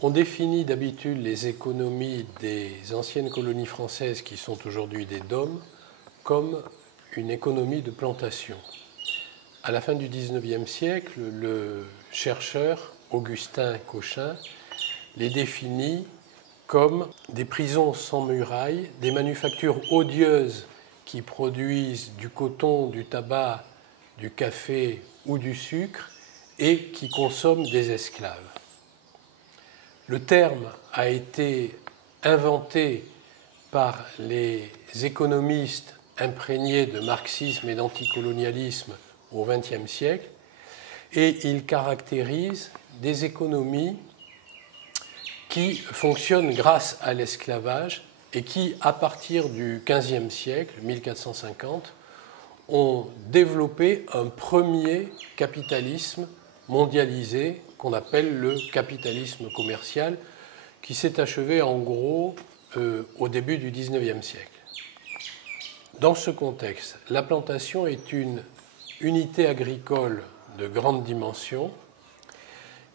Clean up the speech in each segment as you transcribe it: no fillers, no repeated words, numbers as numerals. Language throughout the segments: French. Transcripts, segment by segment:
On définit d'habitude les économies des anciennes colonies françaises, qui sont aujourd'hui des DOM, comme une économie de plantation. À la fin du XIXe siècle, le chercheur Augustin Cochin les définit comme des prisons sans murailles, des manufactures odieuses qui produisent du coton, du tabac, du café ou du sucre et qui consomment des esclaves. Le terme a été inventé par les économistes imprégnés de marxisme et d'anticolonialisme au XXe siècle et il caractérise des économies qui fonctionnent grâce à l'esclavage et qui, à partir du XVe siècle, 1450, ont développé un premier capitalisme mondialisé qu'on appelle le capitalisme commercial, qui s'est achevé en gros au début du XIXe siècle. Dans ce contexte, la plantation est une unité agricole de grande dimension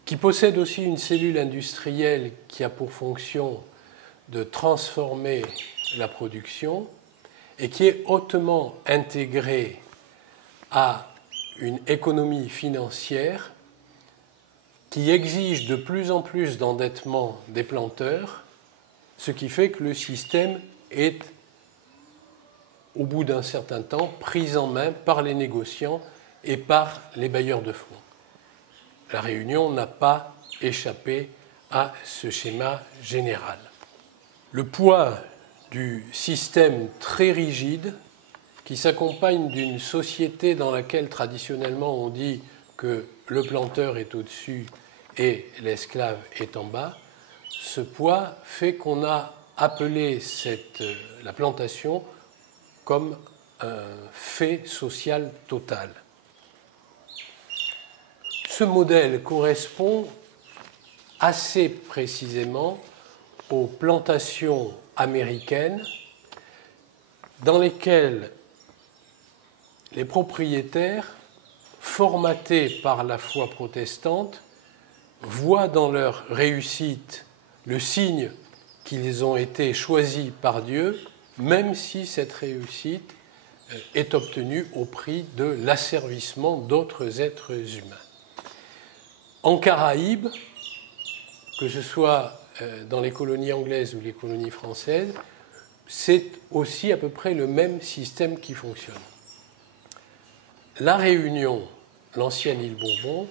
qui possède aussi une cellule industrielle qui a pour fonction de transformer la production et qui est hautement intégrée à une économie financière qui exige de plus en plus d'endettement des planteurs, ce qui fait que le système est, au bout d'un certain temps, pris en main par les négociants et par les bailleurs de fonds. La Réunion n'a pas échappé à ce schéma général. Le poids du système très rigide, qui s'accompagne d'une société dans laquelle traditionnellement on dit que le planteur est au-dessus et l'esclave est en bas, ce poids fait qu'on a appelé la plantation comme un fait social total. Ce modèle correspond assez précisément aux plantations américaines dans lesquelles les propriétaires, formatés par la foi protestante, voient dans leur réussite le signe qu'ils ont été choisis par Dieu, même si cette réussite est obtenue au prix de l'asservissement d'autres êtres humains. En Caraïbes, que ce soit dans les colonies anglaises ou les colonies françaises, c'est aussi à peu près le même système qui fonctionne. La Réunion, l'ancienne île Bourbon,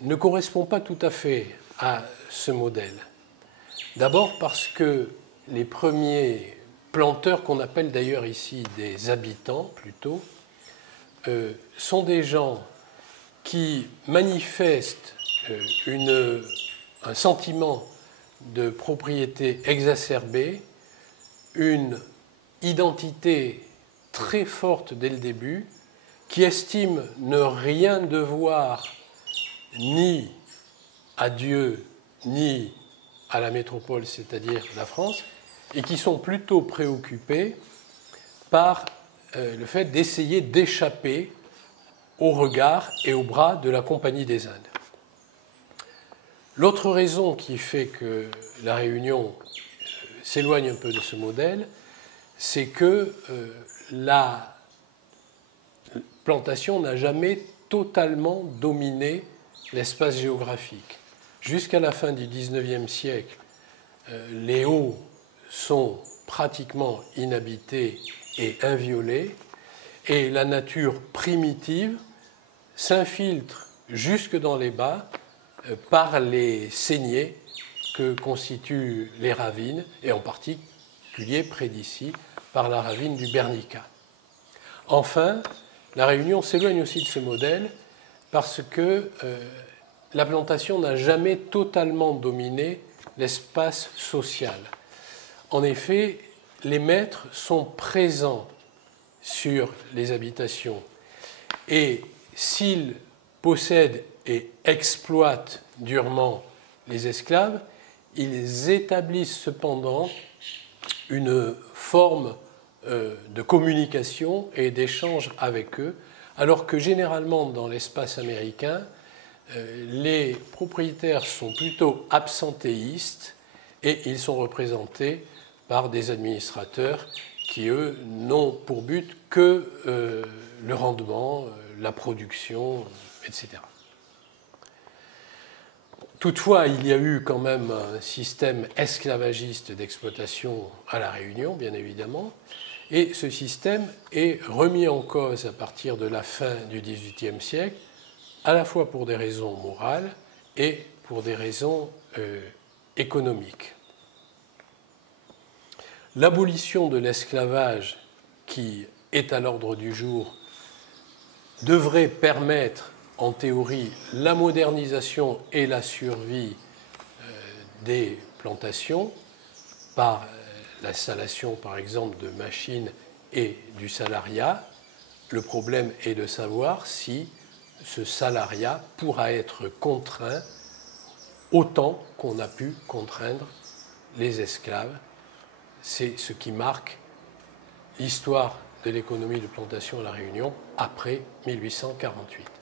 ne correspond pas tout à fait à ce modèle. D'abord parce que les premiers planteurs, qu'on appelle d'ailleurs ici des habitants plutôt, sont des gens qui manifestent un sentiment de propriété exacerbée, une identité très forte dès le début, qui estiment ne rien devoir ni à Dieu, ni à la métropole, c'est-à-dire la France, et qui sont plutôt préoccupés par le fait d'essayer d'échapper au regard et au bras de la Compagnie des Indes. L'autre raison qui fait que la Réunion s'éloigne un peu de ce modèle, c'est que la plantation n'a jamais totalement dominé l'espace géographique. Jusqu'à la fin du XIXe siècle, les hauts sont pratiquement inhabités et inviolés, et la nature primitive s'infiltre jusque dans les bas par les saignées que constituent les ravines, et en particulier près d'ici, par la ravine du Bernica. Enfin, la Réunion s'éloigne aussi de ce modèle parce que la plantation n'a jamais totalement dominé l'espace social. En effet, les maîtres sont présents sur les habitations et s'ils possèdent et exploitent durement les esclaves, ils établissent cependant une forme de communication et d'échange avec eux, alors que généralement dans l'espace américain, les propriétaires sont plutôt absentéistes et ils sont représentés par des administrateurs qui, eux, n'ont pour but que le rendement, la production, etc. Toutefois, il y a eu quand même un système esclavagiste d'exploitation à La Réunion, bien évidemment, et ce système est remis en cause à partir de la fin du XVIIIe siècle, à la fois pour des raisons morales et pour des raisons économiques. L'abolition de l'esclavage, qui est à l'ordre du jour, devrait permettre, en théorie, la modernisation et la survie des plantations par l'installation, par exemple, de machines et du salariat. Le problème est de savoir si ce salariat pourra être contraint autant qu'on a pu contraindre les esclaves. C'est ce qui marque l'histoire de l'économie de plantation à La Réunion après 1848.